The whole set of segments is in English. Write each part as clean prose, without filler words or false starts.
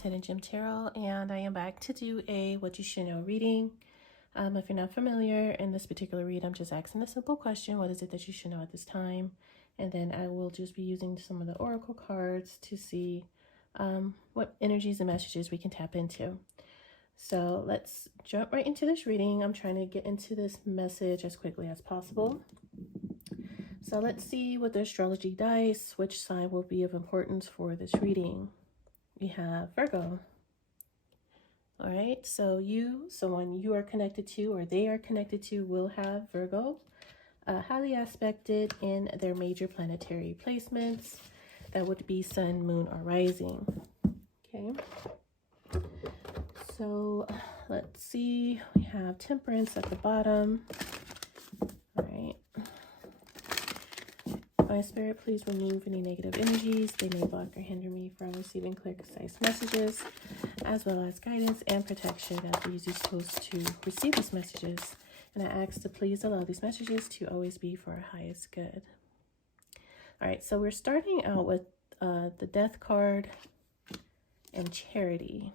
Hidden Gem Tarot, and I am back to do a what you should know reading. If you're not familiar, in this particular read, I'm just asking a simple question: what is it that you should know at this time? And then I will just be using some of the oracle cards to see what energies and messages we can tap into. So let's jump right into this reading. I'm trying to get into this message as quickly as possible. So let's see with the astrology dice, which sign will be of importance for this reading. We have Virgo. All right, so someone you are connected to or they are connected to will have Virgo, highly aspected in their major planetary placements. That would be sun, moon, or rising. Okay, so let's see. We have Temperance at the bottom. All right. My spirit, please remove any negative energies. They may block or hinder me from receiving clear, concise messages, as well as guidance and protection as we use these tools to receive these messages. And I ask to please allow these messages to always be for our highest good. All right, so we're starting out with the Death card and Charity.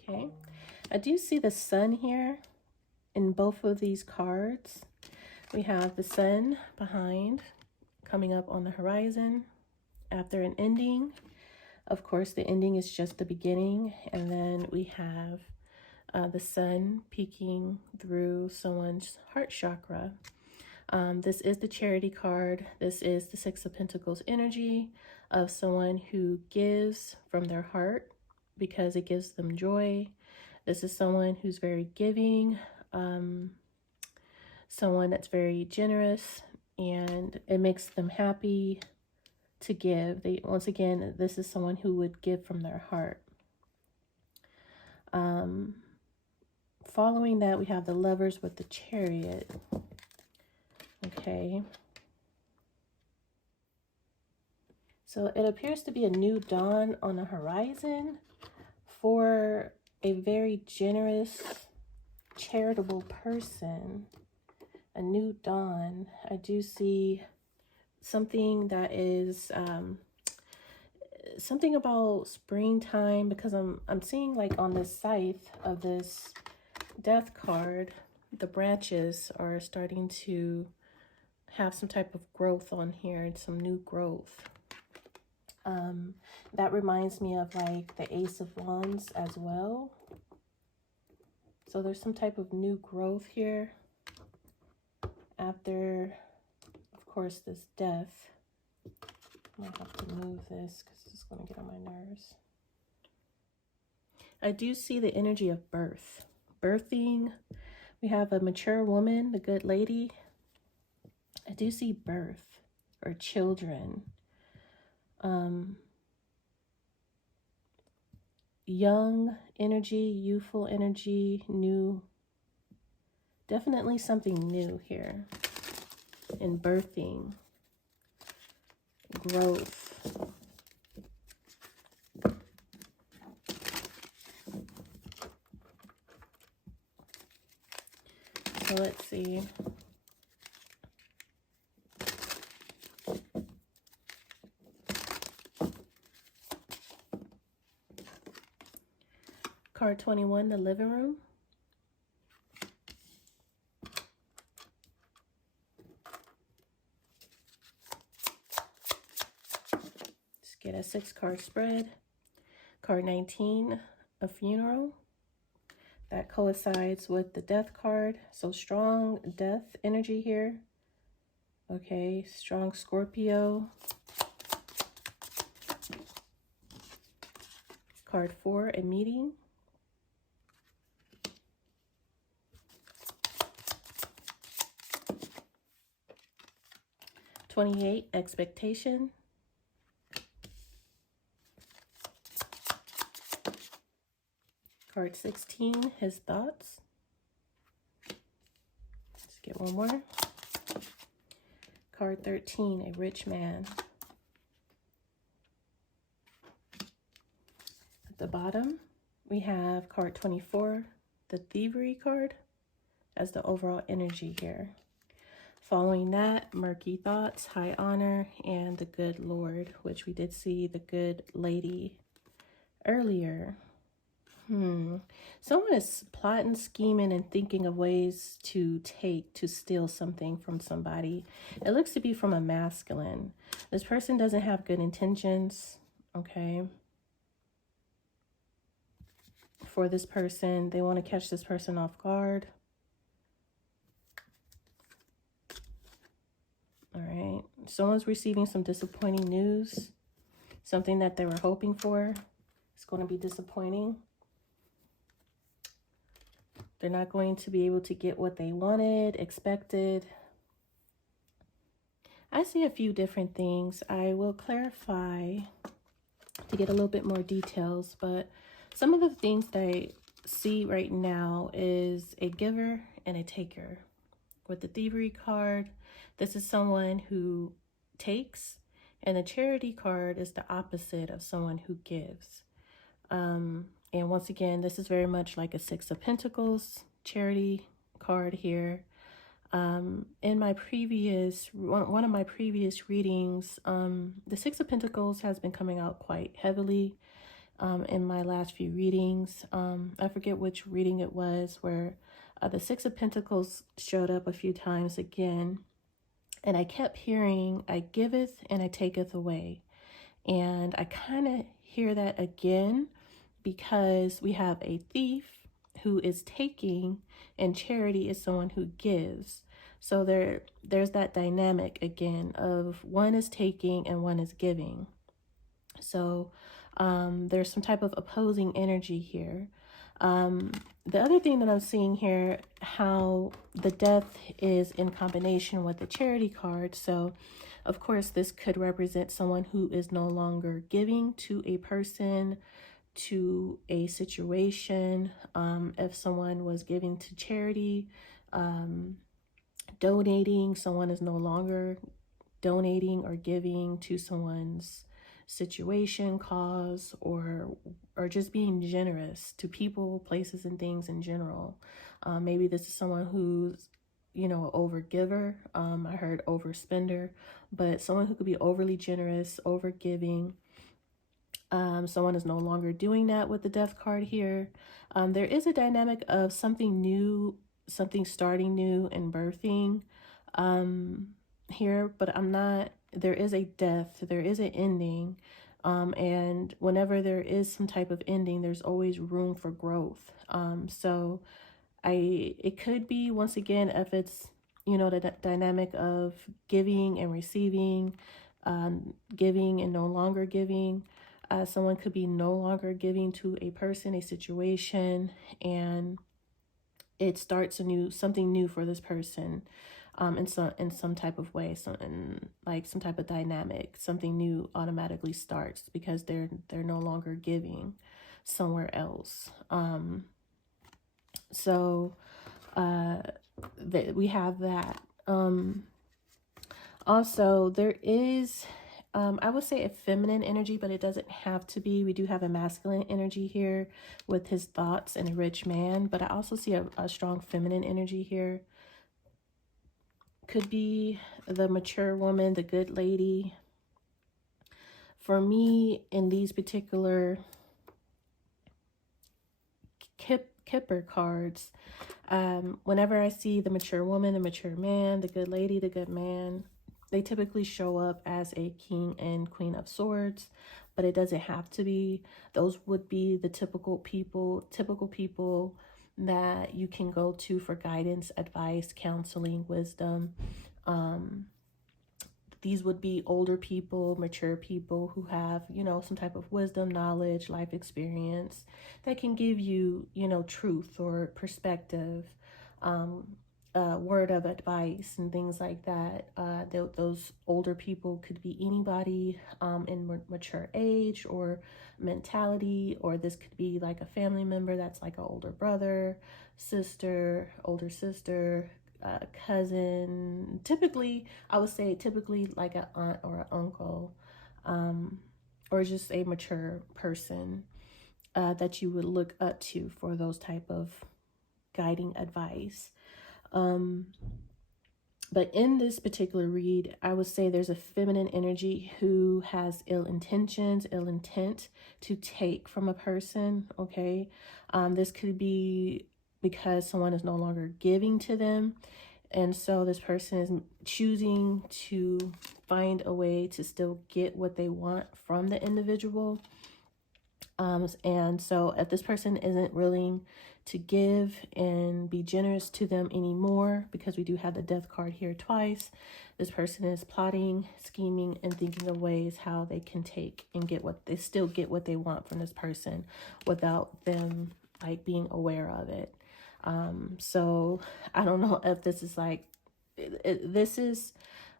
Okay, I do see the Sun here in both of these cards. We have the Sun behind, coming up on the horizon after an ending. Of course, the ending is just the beginning. And then we have the Sun peeking through someone's heart chakra. This is the Charity card. This is the Six of Pentacles energy of someone who gives from their heart because it gives them joy. This is someone who's very giving, someone that's very generous, and it makes them happy to give. Once again, this is someone who would give from their heart. Following that, we have the Lovers with the Chariot. Okay. So it appears to be a new dawn on the horizon for a very generous, charitable person. A new dawn. I do see something that is something about springtime, because I'm seeing like on the scythe of this Death card, the branches are starting to have some type of growth on here and some new growth. That reminds me of like the Ace of Wands as well. So there's some type of new growth here after, of course, this death. I might have to move this because it's going to get on my nerves. I do see the energy of birthing. We have a mature woman, the good lady. I do see birth or children. Young energy, youthful energy, new. Definitely something new here in birthing, growth. So let's see. Card 21, the living room. Let's get a 6-card spread. Card 19, a funeral. That coincides with the Death card. So strong death energy here. Okay, strong Scorpio. Card 4, a meeting. $28, expectation. Card 16, his thoughts. Let's get one more. Card 13, a rich man. At the bottom, we have card 24, the thievery card, as the overall energy here. Following that, murky thoughts, high honor, and the good Lord, which we did see the good lady earlier. Someone is plotting, scheming, and thinking of ways to steal something from somebody. It looks to be from a masculine. This person doesn't have good intentions, okay? For this person, they want to catch this person off guard. All right. Someone's receiving some disappointing news. Something that they were hoping for. It's going to be disappointing. They're not going to be able to get what they wanted, expected. I see a few different things. I will clarify to get a little bit more details, but some of the things that I see right now is a giver and a taker. With the Thievery card, this is someone who takes, and the Charity card is the opposite of someone who gives. And once again, this is very much like a Six of Pentacles Charity card here. In my previous, one of my previous readings, the Six of Pentacles has been coming out quite heavily in my last few readings. I forget which reading it was where the Six of Pentacles showed up a few times again. And I kept hearing, I giveth and I taketh away. And I kind of hear that again because we have a thief who is taking and Charity is someone who gives. So there's that dynamic again of one is taking and one is giving. So there's some type of opposing energy here. The other thing that I'm seeing here, how the death is in combination with the Charity card. So of course, this could represent someone who is no longer giving to a person, to a situation. If someone was giving to charity, donating, someone is no longer donating or giving to someone's situation, cause, or just being generous to people, places, and things in general. Maybe this is someone who's, you know, overgiver. I heard overspender, but someone who could be overly generous, overgiving. Someone is no longer doing that with the Death card here. There is a dynamic of something new, something starting new and birthing here, but there is a death, there is an ending. And whenever there is some type of ending, there's always room for growth. So it could be, once again, if it's, you know, the dynamic of giving and receiving, giving and no longer giving. Someone could be no longer giving to a person, a situation, and it starts something new for this person, in some type of way. So in like some type of dynamic, something new automatically starts because they're no longer giving somewhere else. So we have that. Also, there is, I would say, a feminine energy, but it doesn't have to be. We do have a masculine energy here with his thoughts and a rich man, but I also see a strong feminine energy here. Could be the mature woman, the good lady. For me, in these particular Kipper cards, whenever I see the mature woman, the mature man, the good lady, the good man, they typically show up as a king and queen of swords, but it doesn't have to be. Those would be the typical people that you can go to for guidance, advice, counseling, wisdom. These would be older people, mature people who have, you know, some type of wisdom, knowledge, life experience that can give you, you know, truth or perspective, word of advice and things like that. Those older people could be anybody in mature age or mentality, or this could be like a family member that's like an older brother, sister, older sister, cousin. Typically, I would say like an aunt or an uncle, or just a mature person that you would look up to for those type of guiding advice. But in this particular read, I would say there's a feminine energy who has ill intentions, ill intent to take from a person, okay? This could be because someone is no longer giving to them. And so this person is choosing to find a way to still get what they want from the individual. And so if this person isn't willing to give and be generous to them anymore, because we do have the death card here twice, this person is plotting, scheming, and thinking of ways how they can take and get what they still get what they want from this person without them like being aware of it. So I don't know if this is like, this is,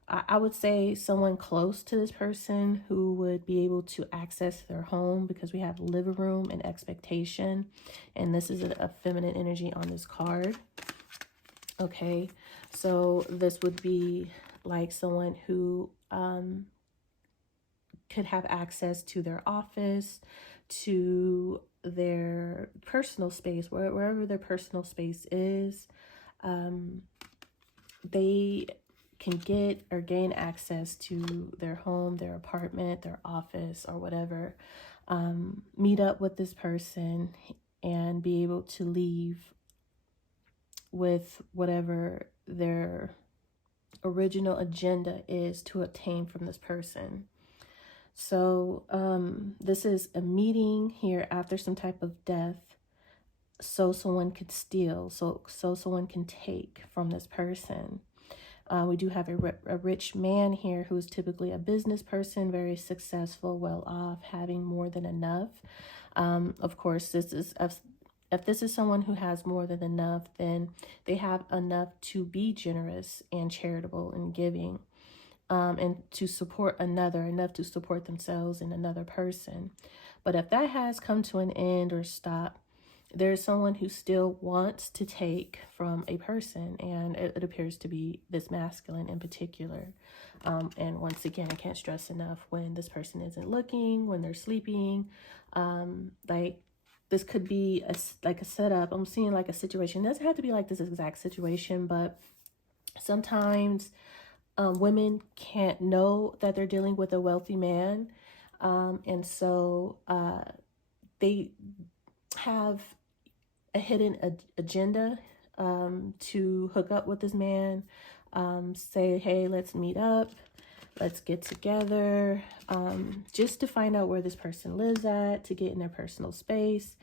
I would say someone close to this person who would be able to access their home, because we have living room and expectation. And this is a feminine energy on this card. Okay, so this would be like someone who could have access to their office, to their personal space, wherever their personal space is. They can get or gain access to their home, their apartment, their office, or whatever. Meet up with this person and be able to leave with whatever their original agenda is to obtain from this person. So this is a meeting here after some type of death, so someone could steal, so someone can take from this person. We do have a rich man here who is typically a business person, very successful, well off, having more than enough. Of course, if this is someone who has more than enough, then they have enough to be generous and charitable and giving, and to support another, enough to support themselves and another person. But if that has come to an end or stopped, there's someone who still wants to take from a person, and it appears to be this masculine in particular. And once again, I can't stress enough, when this person isn't looking, when they're sleeping, like this could be like a setup. I'm seeing like a situation. It doesn't have to be like this exact situation, but sometimes women can't know that they're dealing with a wealthy man, and so they have a hidden agenda to hook up with this man, say, hey, let's meet up, let's get together, just to find out where this person lives at, to get in their personal space,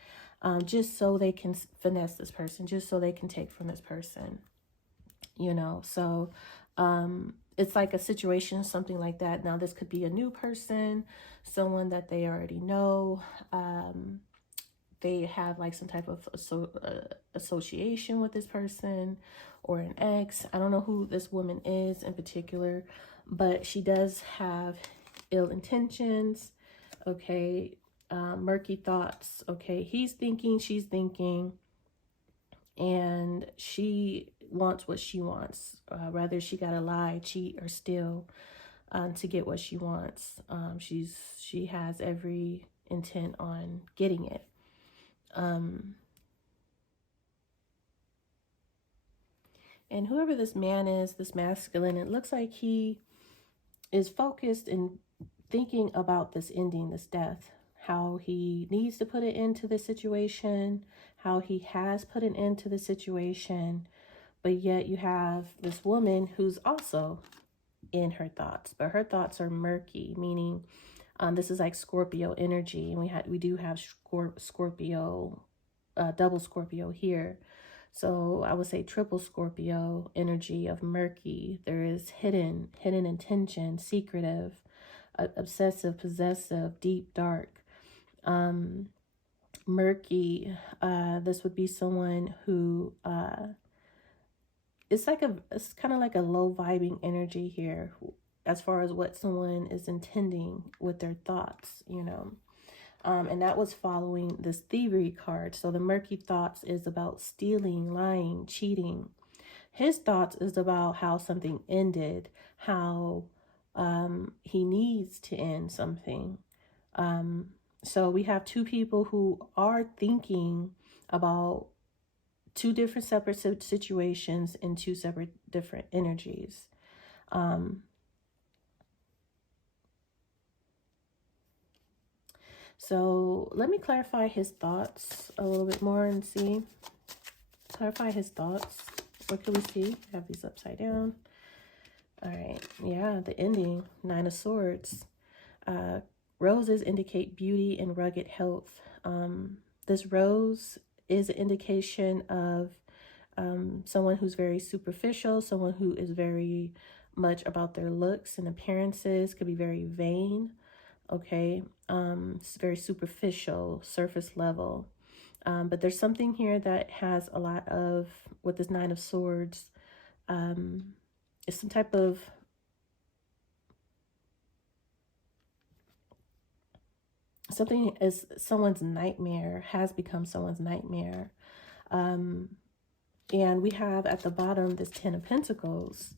just so they can finesse this person, just so they can take from this person, you know. So it's like a situation, something like that. Now this could be a new person, someone that they already know. They have like some type of association with this person, or an ex. I don't know who this woman is in particular, but she does have ill intentions, okay, murky thoughts, okay. He's thinking, she's thinking, and she wants what she wants. Rather, she gotta lie, cheat, or steal to get what she wants. She has every intent on getting it. And whoever this man is, this masculine, it looks like he is focused in thinking about this ending, this death, how he needs to put it into the situation, how he has put an end to the situation. But yet you have this woman who's also in her thoughts, but her thoughts are murky, meaning this is like Scorpio energy, and we do have Scorpio, double Scorpio here. So I would say triple Scorpio energy of murky. There is hidden intention, secretive, obsessive, possessive, deep, dark. Murky, this would be someone who it's kind of like a low vibing energy here, as far as what someone is intending with their thoughts, you know. And that was following this thievery card. So the murky thoughts is about stealing, lying, cheating. His thoughts is about how something ended, how he needs to end something. So we have two people who are thinking about two different separate situations in two separate different energies. So let me clarify his thoughts a little bit more and see. Clarify his thoughts. What can we see? We have these upside down. All right. Yeah, the ending. 9 of Swords. Roses indicate beauty and rugged health. This rose is an indication of someone who's very superficial, someone who is very much about their looks and appearances, could be very vain. Okay, it's very superficial, surface level. But there's something here that has a lot of, with this 9 of Swords, it's some type of something is someone's nightmare, has become someone's nightmare. And we have at the bottom this 10 of Pentacles,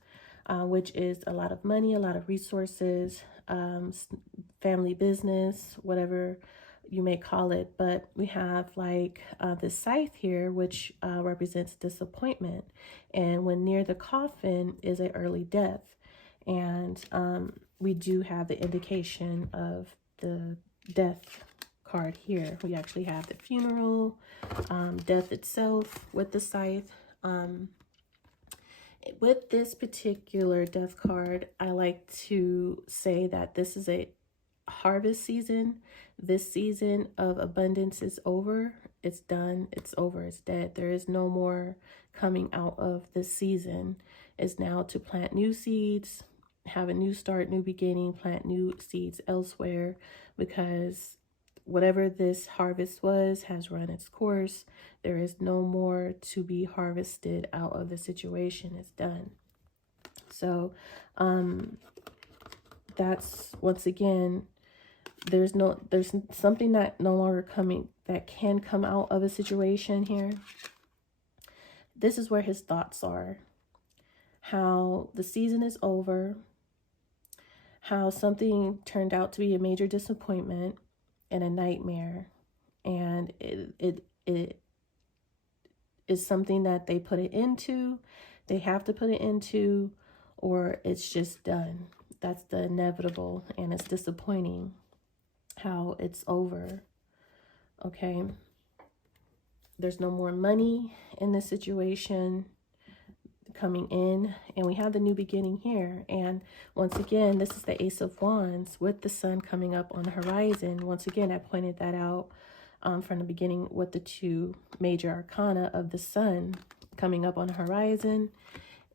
which is a lot of money, a lot of resources, family business, whatever you may call it. But we have like this scythe here, which represents disappointment. And when near the coffin is an early death. And we do have the indication of the death card here. We actually have the funeral, death itself with the scythe. With this particular death card, I like to say that this is a harvest season. This season of abundance is over. It's done. It's over. It's dead. There is no more coming out of this season. It's now to plant new seeds, have a new start, new beginning, plant new seeds elsewhere, because whatever this harvest was has run its course. There is no more to be harvested out of the situation. It's done. So that's, once again, there's something that no longer coming, that can come out of a situation here. This is where his thoughts are. How the season is over, how something turned out to be a major disappointment and a nightmare, and it is something that they put it into, they have to put it into, or it's just done. That's the inevitable, and it's disappointing how it's over. Okay, there's no more money in this situation coming in, and we have the new beginning here. And once again, this is the Ace of Wands with the sun coming up on the horizon. Once again, I pointed that out from the beginning with the two major arcana of the sun coming up on the horizon.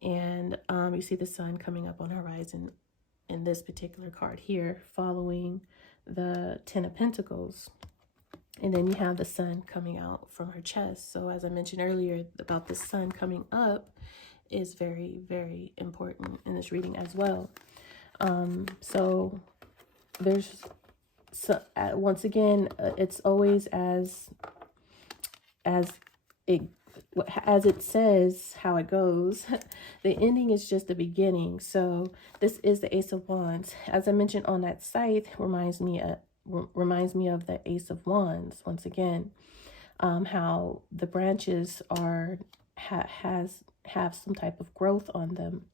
And you see the sun coming up on the horizon in this particular card here, following the 10 of Pentacles. And then you have the sun coming out from her chest. So as I mentioned earlier about the sun coming up, is very, very important in this reading as well. So there's, once again, it's always as it says, how it goes. The ending is just the beginning. So this is the Ace of Wands. As I mentioned on that scythe, reminds me of the Ace of Wands. Once again, how the branches are have some type of growth on them,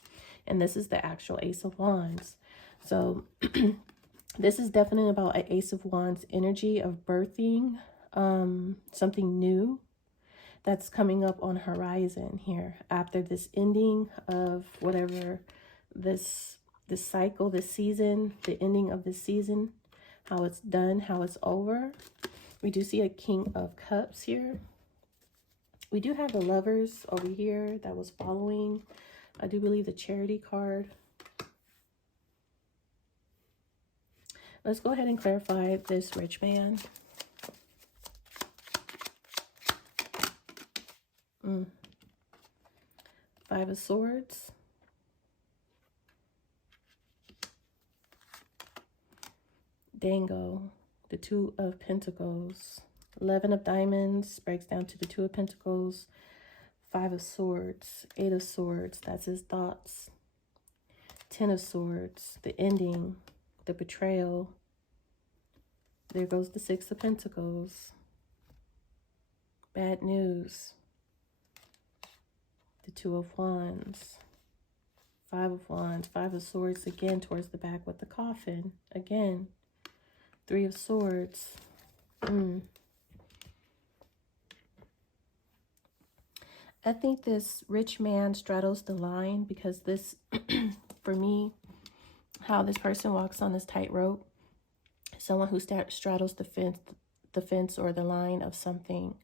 and this is the actual Ace of Wands. So this is definitely about an Ace of Wands energy of birthing something new that's coming up on horizon here after this ending of whatever this cycle, this season, the ending of this season, how it's done, how it's over. We do see a King of Cups here. We do have the Lovers over here that was following, I do believe, the Charity card. Let's go ahead and clarify this rich man. Five of Swords. Dango, the Two of Pentacles. 11 of Diamonds breaks down to the Two of Pentacles. 5 of Swords, 8 of Swords, that's his thoughts. 10 of Swords, the ending, the betrayal. There goes the 6 of Pentacles. Bad news. The Two of Wands, Five of Wands, Five of Swords, again, towards the back with the coffin. Again, Three of Swords. I think this rich man straddles the line because this, for me, how this person walks on this tightrope, someone who straddles the fence or the line of something.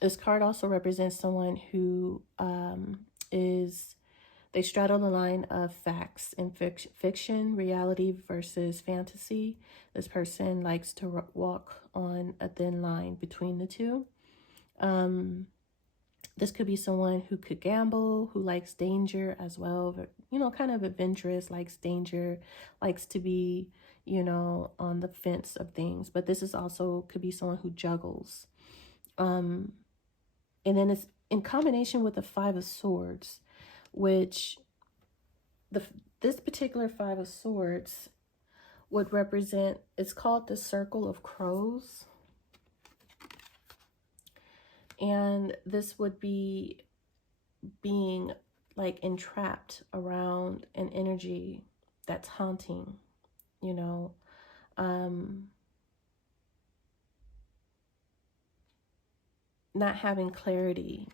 This card also represents someone who they straddle the line of facts and fiction, reality versus fantasy. This person likes to walk on a thin line between the two. This could be someone who could gamble, who likes danger as well, you know, kind of adventurous, likes danger, likes to be, you know, on the fence of things. But this is also could be someone who juggles. And then it's in combination with the Five of Swords, which this particular Five of Swords would represent, it's called the Circle of Crows. And this would be being like entrapped around an energy that's haunting, you know. Not having clarity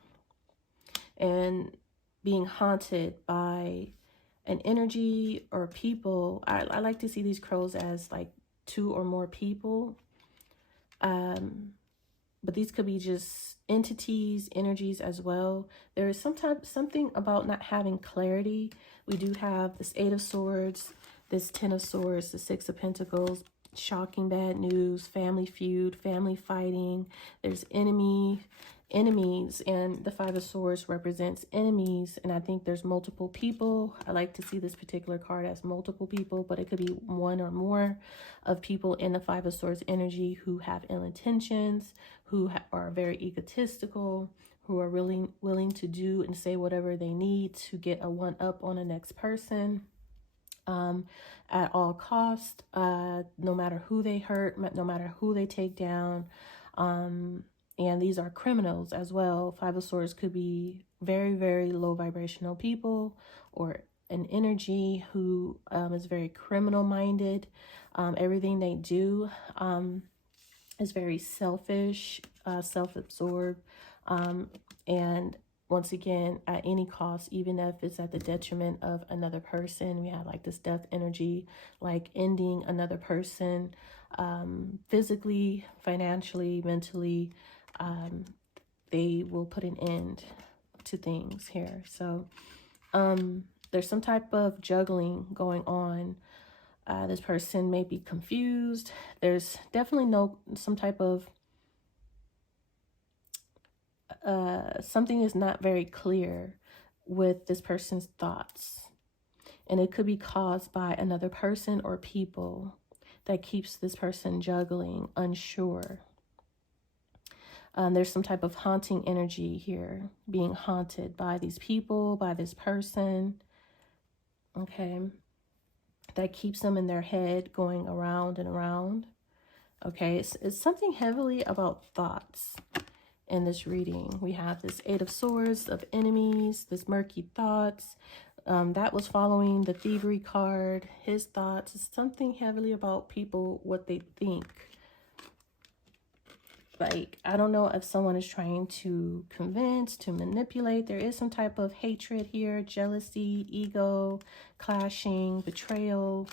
and being haunted by an energy or people. I like to see these crows as like two or more people. But these could be just entities, energies as well. There is something about not having clarity. We do have this Eight of Swords, this Ten of Swords, the Six of Pentacles, shocking bad news, family feud, family fighting. There's enemies, and the Five of Swords represents enemies. And I think there's multiple people. I like to see this particular card as multiple people, but it could be one or more of people in the Five of Swords energy who have ill intentions, who are very egotistical, who are really willing to do and say whatever they need to get a one-up on the next person. At all cost, no matter who they hurt, no matter who they take down. And these are criminals as well. Five of Swords could be very, very low vibrational people or an energy who is very criminal minded. Everything they do is very selfish, self-absorbed, and once again, at any cost, even if it's at the detriment of another person. We have like this death energy, like ending another person, physically, financially, mentally. They will put an end to things here. So there's some type of juggling going on. This person may be confused. There's definitely some type of something is not very clear with this person's thoughts, and it could be caused by another person or people that keeps this person juggling, unsure. There's some type of haunting energy here, being haunted by these people, by this person, okay, that keeps them in their head going around and around. Okay, it's something heavily about thoughts. In this reading, we have this Eight of Swords of enemies, this murky thoughts. That was following the Thievery card. His thoughts is something heavily about people, what they think. Like, I don't know if someone is trying to convince, to manipulate. There is some type of hatred here, jealousy, ego, clashing, betrayal.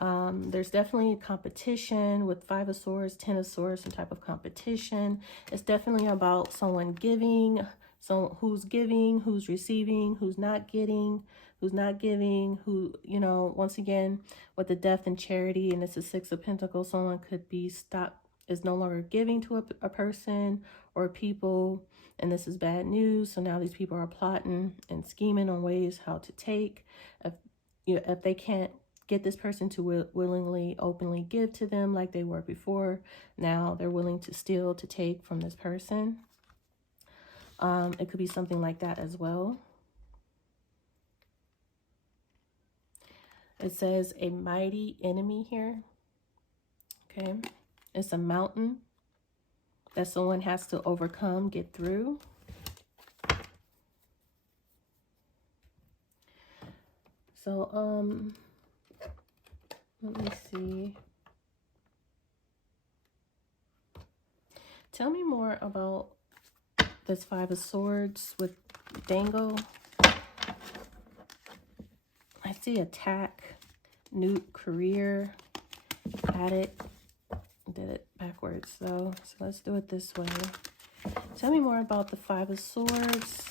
There's definitely a competition with Five of Swords, Ten of Swords, some type of competition. It's definitely about someone giving, so who's giving, who's receiving, who's not getting, who's not giving, who, you know, once again, with the death and charity, and it's a Six of Pentacles, someone could be stopped, is no longer giving to a person or people, and this is bad news. So now these people are plotting and scheming on ways how to take. If they can't get this person to willingly, openly give to them like they were before, now they're willing to steal, to take from this person. It could be something like that as well. It says a mighty enemy here. Okay. It's a mountain that someone has to overcome, get through. So, let me see. Tell me more about this Five of Swords with Dango. I see attack, new career, addict. Did it backwards though, so let's do it this way. Tell me more about the Five of Swords,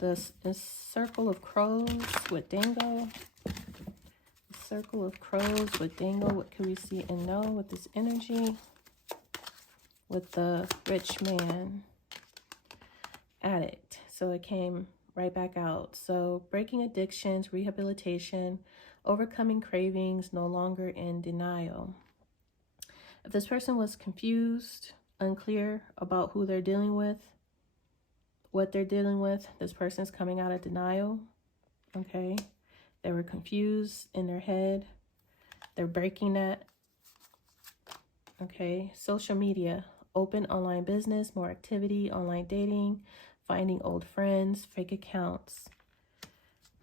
the Circle of Crows with Dango. Circle of Crows with Dango. What can we see and know with this energy? With the rich man, addict. So it came right back out. So breaking addictions, rehabilitation, overcoming cravings, no longer in denial. If this person was confused, unclear about who they're dealing with, what they're dealing with, this person's coming out of denial. Okay. They were confused in their head. They're breaking that. Okay. Social media, open online business, more activity, online dating, finding old friends, fake accounts.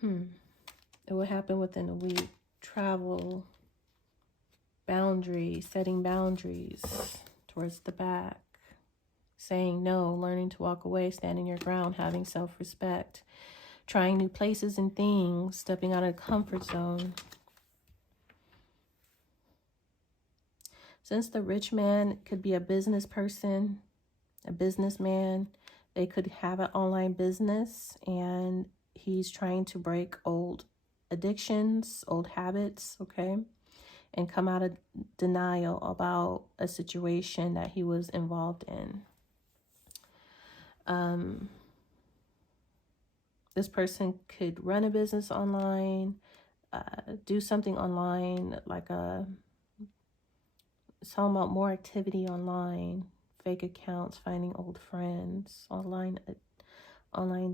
It will happen within a week. Travel, boundaries, setting boundaries towards the back. Saying no, learning to walk away, standing your ground, having self-respect. Trying new places and things, stepping out of the comfort zone. Since the rich man could be a business person, a businessman, they could have an online business and he's trying to break old addictions, old habits, okay? And come out of denial about a situation that he was involved in. This person could run a business online, do something online, like it's talking about more activity online, fake accounts, finding old friends, online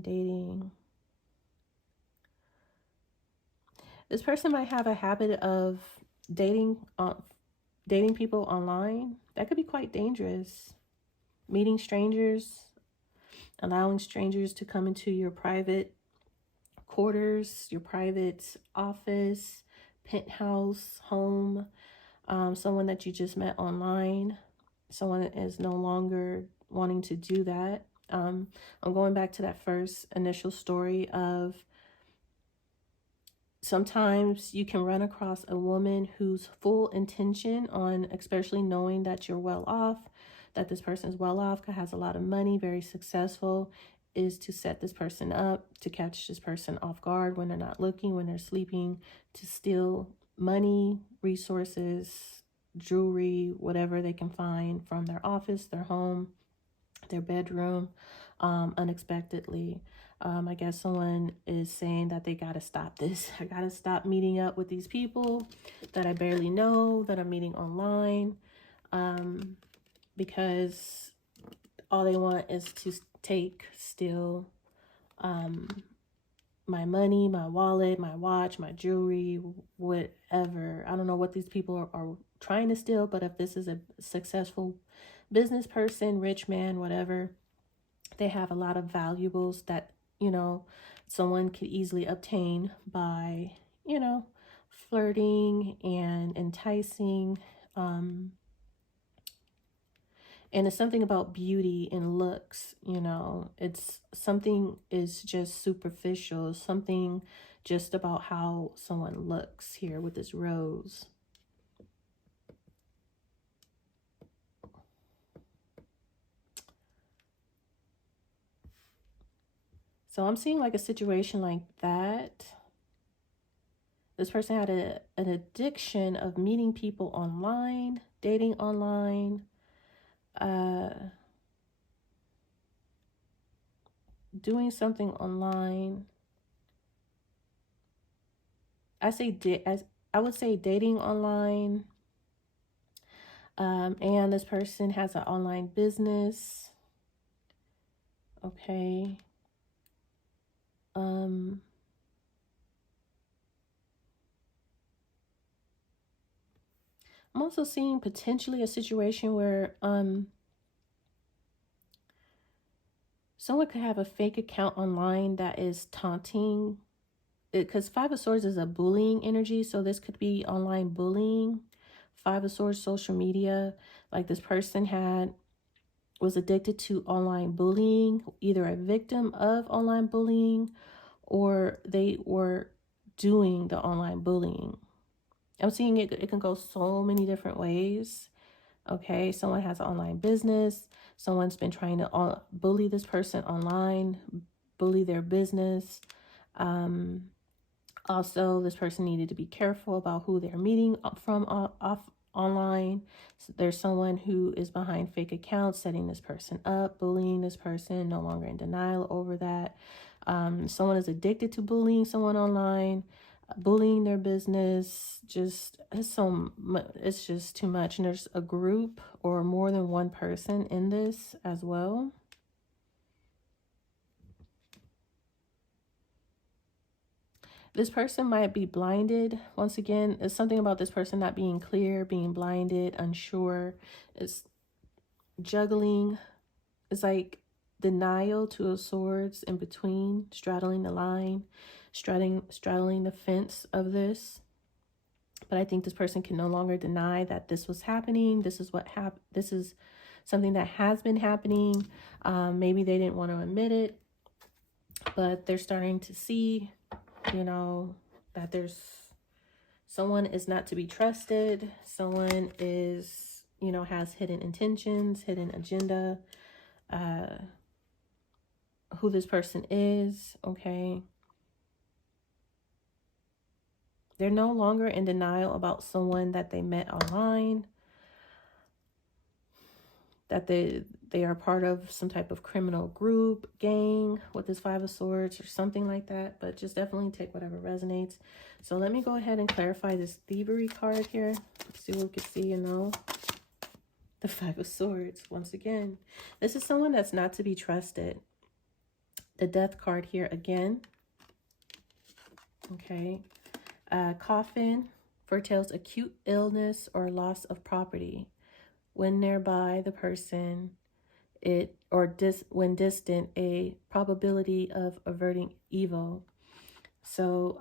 dating. This person might have a habit of dating people online. That could be quite dangerous. Meeting strangers, allowing strangers to come into your private quarters, your private office, penthouse, home, someone that you just met online, someone that is no longer wanting to do that. I'm going back to that first initial story of sometimes you can run across a woman whose full intention on, especially knowing that you're well off, that this person is well off, has a lot of money, very successful, is to set this person up, to catch this person off guard when they're not looking, when they're sleeping, to steal money, resources, jewelry, whatever they can find from their office, their home, their bedroom, unexpectedly. I guess someone is saying that they got to stop this. I got to stop meeting up with these people that I barely know, that I'm meeting online, because all they want is to steal my money, my wallet, my watch, my jewelry, whatever. I don't know what these people are trying to steal, but if this is a successful business person, rich man, whatever, they have a lot of valuables that, you know, someone could easily obtain by, you know, flirting and enticing. And it's something about beauty and looks, you know, it's something is just superficial, something just about how someone looks here with this rose. So I'm seeing like a situation like that. This person had an addiction of meeting people online, dating online, doing something online. I would say dating online. And this person has an online business. Okay. I'm also seeing potentially a situation where someone could have a fake account online that is taunting, because Five of Swords is a bullying energy. So this could be online bullying. Five of Swords, social media. Like this person was addicted to online bullying, either a victim of online bullying or they were doing the online bullying. I'm seeing it can go so many different ways. Okay, someone has an online business. Someone's been trying to bully this person online, bully their business. Also, this person needed to be careful about who they're meeting from off online. So there's someone who is behind fake accounts, setting this person up, bullying this person, no longer in denial over that. Someone is addicted to bullying someone online, bullying their business. It's just too much. And there's a group or more than one person in this as well. This person might be blinded. Once again, it's something about this person not being clear, being blinded, unsure. It's juggling. It's like denial, Two of Swords in between, straddling the line, straddling the fence of this. But I think this person can no longer deny that this was happening. This is what happened. This is something that has been happening. Maybe they didn't want to admit it, but they're starting to see, that there's someone is not to be trusted. Someone is, has hidden intentions, hidden agenda, who this person is. Okay. They're no longer in denial about someone that they met online, that they are part of some type of criminal group, gang with this Five of Swords or something like that. But just definitely take whatever resonates. So let me go ahead and clarify this thievery card here. See what we can see, the Five of Swords. Once again, this is someone that's not to be trusted. The Death card here again. Okay. Coffin foretells acute illness or loss of property. When nearby the person, when distant, a probability of averting evil. So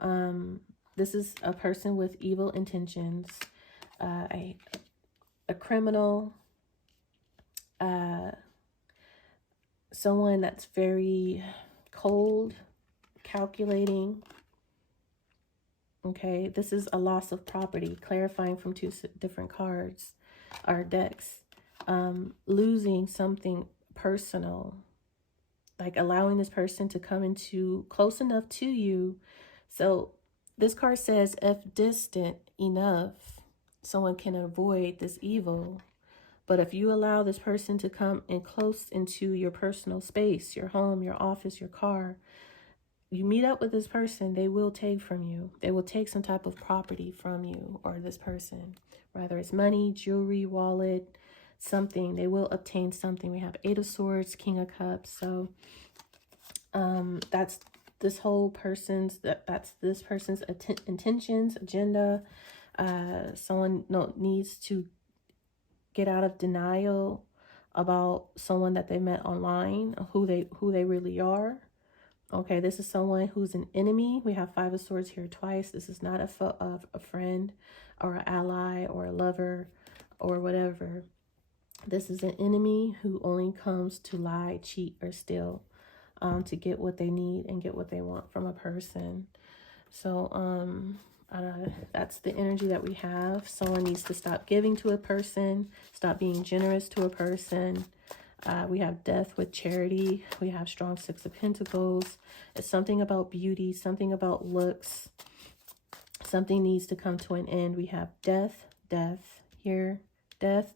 this is a person with evil intentions, a criminal, someone that's very cold, calculating. Okay, this is a loss of property, clarifying from two different cards or decks. Losing something personal, like allowing this person to come into close enough to you. So this card says if distant enough, someone can avoid this evil. But if you allow this person to come in close into your personal space, your home, your office, your car, you meet up with this person, they will take from you. They will take some type of property from you or this person, whether it's money, jewelry, wallet, something. They will obtain something. We have Eight of Swords, King of Cups. So that's this whole person's, that's this person's intentions, agenda. Someone needs to get out of denial about someone that they met online, who they really are. Okay, this is someone who's an enemy. We have Five of Swords here twice. This is not a friend or an ally or a lover or whatever. This is an enemy who only comes to lie, cheat, or steal to get what they need and get what they want from a person. So that's the energy that we have. Someone needs to stop giving to a person, stop being generous to a person. We have Death with charity. We have strong Six of Pentacles. It's something about beauty, something about looks. Something needs to come to an end. We have death here. Death.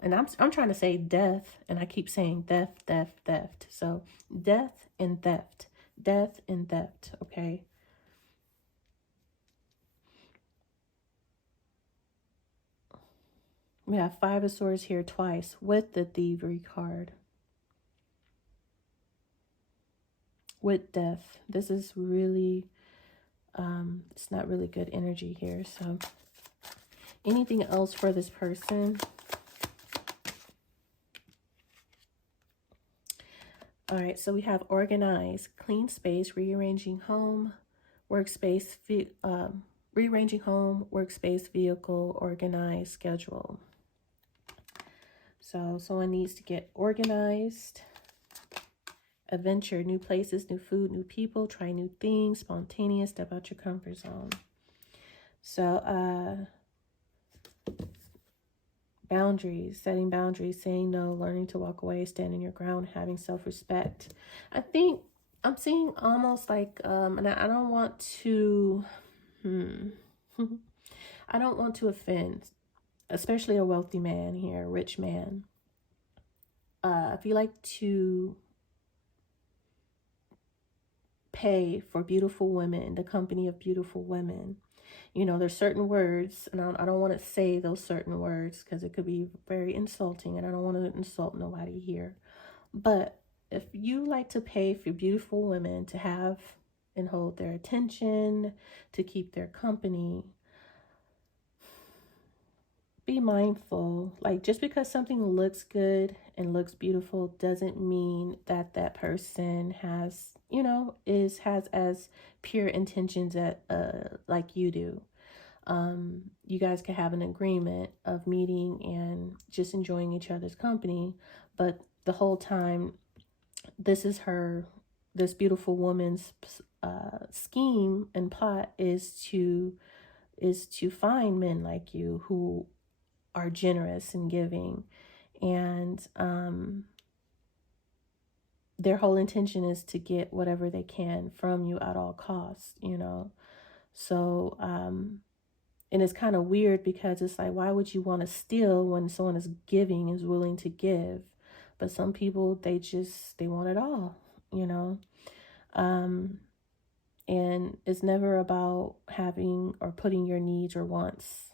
And I'm trying to say death, and I keep saying theft. So death and theft. Death and theft, okay? We have Five of Swords here twice with the thievery card. With death. This is really, it's not really good energy here. So anything else for this person? All right, so we have organize, clean space, rearranging home, workspace, rearranging home, workspace, vehicle, organize, schedule. So someone needs to get organized. Adventure, new places, new food, new people, try new things, spontaneous, step out your comfort zone. So, boundaries, setting boundaries, saying no, learning to walk away, standing your ground, having self-respect. I think I'm seeing almost like, and I don't want to, I don't want to offend, especially a wealthy man here, a rich man. If you like to pay for beautiful women, the company of beautiful women, you know, there's certain words, and I don't want to say those certain words because it could be very insulting, and I don't want to insult nobody here. But if you like to pay for beautiful women to have and hold their attention, to keep their company, be mindful. Like, just because something looks good and looks beautiful doesn't mean that that person has, you know, has as pure intentions at like you do. You guys could have an agreement of meeting and just enjoying each other's company, but the whole time, this beautiful woman's scheme and plot is to find men like you who are generous and giving, and their whole intention is to get whatever they can from you at all costs, you know. So and it's kind of weird because it's like, why would you want to steal when someone is giving, is willing to give? But some people, they want it all, you know. And it's never about having or putting your needs or wants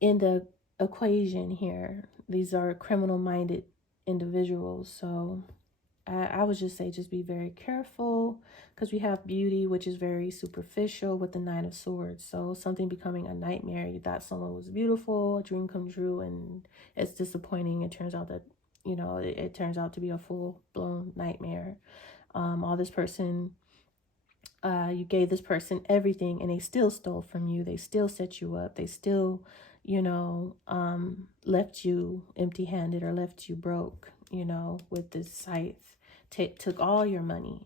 in the equation here. These are criminal-minded individuals, so I would just say just be very careful, because we have beauty, which is very superficial, with the Nine of Swords. So something becoming a nightmare. You thought someone was beautiful, a dream come true, and it's disappointing. It turns out that, you know, it turns out to be a full-blown nightmare. All this person, you gave this person everything, and they still stole from you. They still set you up. They still, you know, left you empty-handed or left you broke, you know, with this scythe. Took all your money,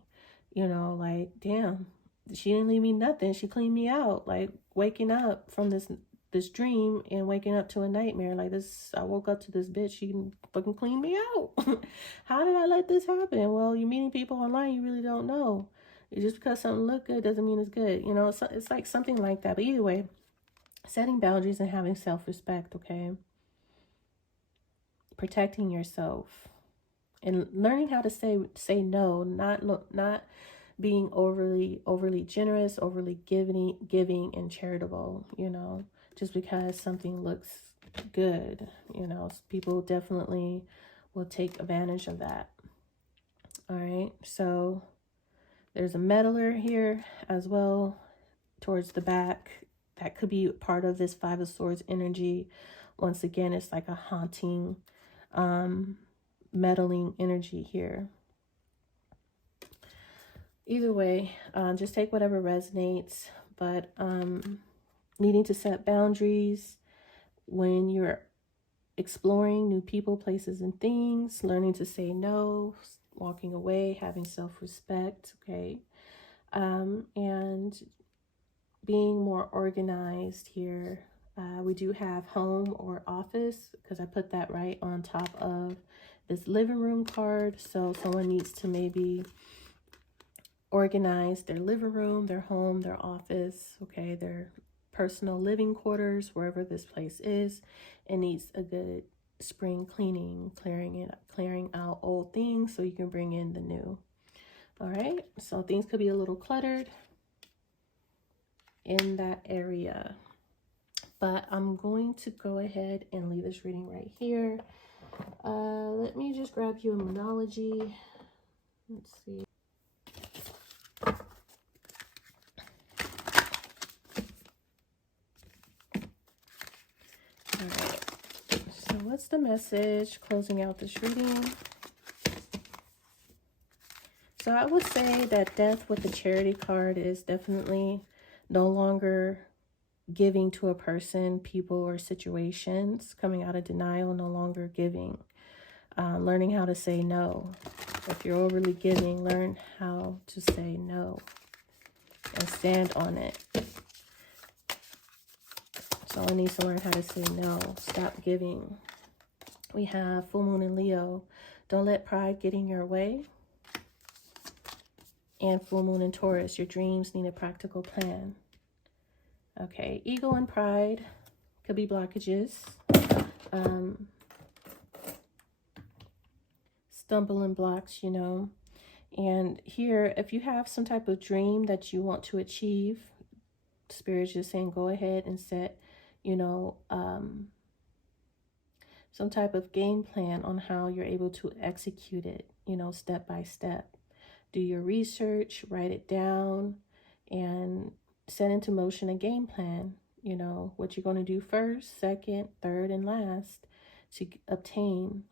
you know, like, damn, she didn't leave me nothing. She cleaned me out. Like, waking up from this dream and waking up to a nightmare like this. I woke up to this bitch. She can fucking clean me out. How did I let this happen? Well, you're meeting people online you really don't know. Just because something look good doesn't mean it's good, you know. It's like something like that. But either way, setting boundaries and having self-respect, okay? Protecting yourself. And learning how to say no, not being overly generous, overly giving and charitable, you know, just because something looks good, you know. People definitely will take advantage of that. All right, so there's a meddler here as well towards the back. That could be part of this Five of Swords energy. Once again, it's like a haunting, meddling energy here. Either way, just take whatever resonates, but needing to set boundaries when you're exploring new people, places, and things, learning to say no, walking away, having self-respect, okay, and being more organized here. We do have home or office, because I put that right on top of this living room card. So someone needs to maybe organize their living room, their home, their office, okay, their personal living quarters, wherever this place is. It needs a good spring cleaning, clearing out old things so you can bring in the new. All right, so things could be a little cluttered in that area, but I'm going to go ahead and leave this reading right here. Let me just grab you a numerology. Let's see. All right, so what's the message closing out this reading? So I would say that death with the Charity card is definitely no longer giving to a person, people, or situations. Coming out of denial, no longer giving. Learning how to say no. If you're overly giving, learn how to say no and stand on it. Someone needs to learn how to say no. Stop giving. We have full moon in Leo. Don't let pride get in your way. And full moon in Taurus. Your dreams need a practical plan. Okay, ego and pride could be blockages. Stumbling blocks, you know. And here, if you have some type of dream that you want to achieve, Spirit's just saying go ahead and set, you know, some type of game plan on how you're able to execute it, you know, step by step. Do your research, write it down, and set into motion a game plan, you know, what you're going to do first, second, third, and last to obtain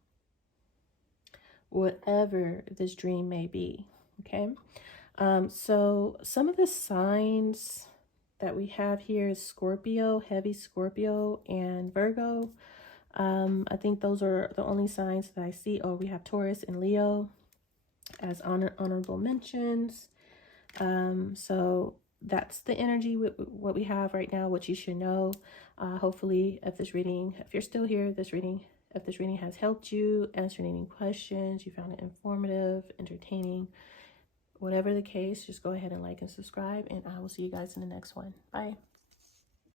whatever this dream may be. Okay. So some of the signs that we have here is Scorpio, heavy Scorpio, and Virgo. I think those are the only signs that I see. Oh, we have Taurus and Leo as honorable mentions. So that's the energy with what we have right now, what you should know. Hopefully, if you're still here, if this reading has helped you, answered any questions, you found it informative, entertaining, whatever the case, just go ahead and like and subscribe, and I will see you guys in the next one. Bye.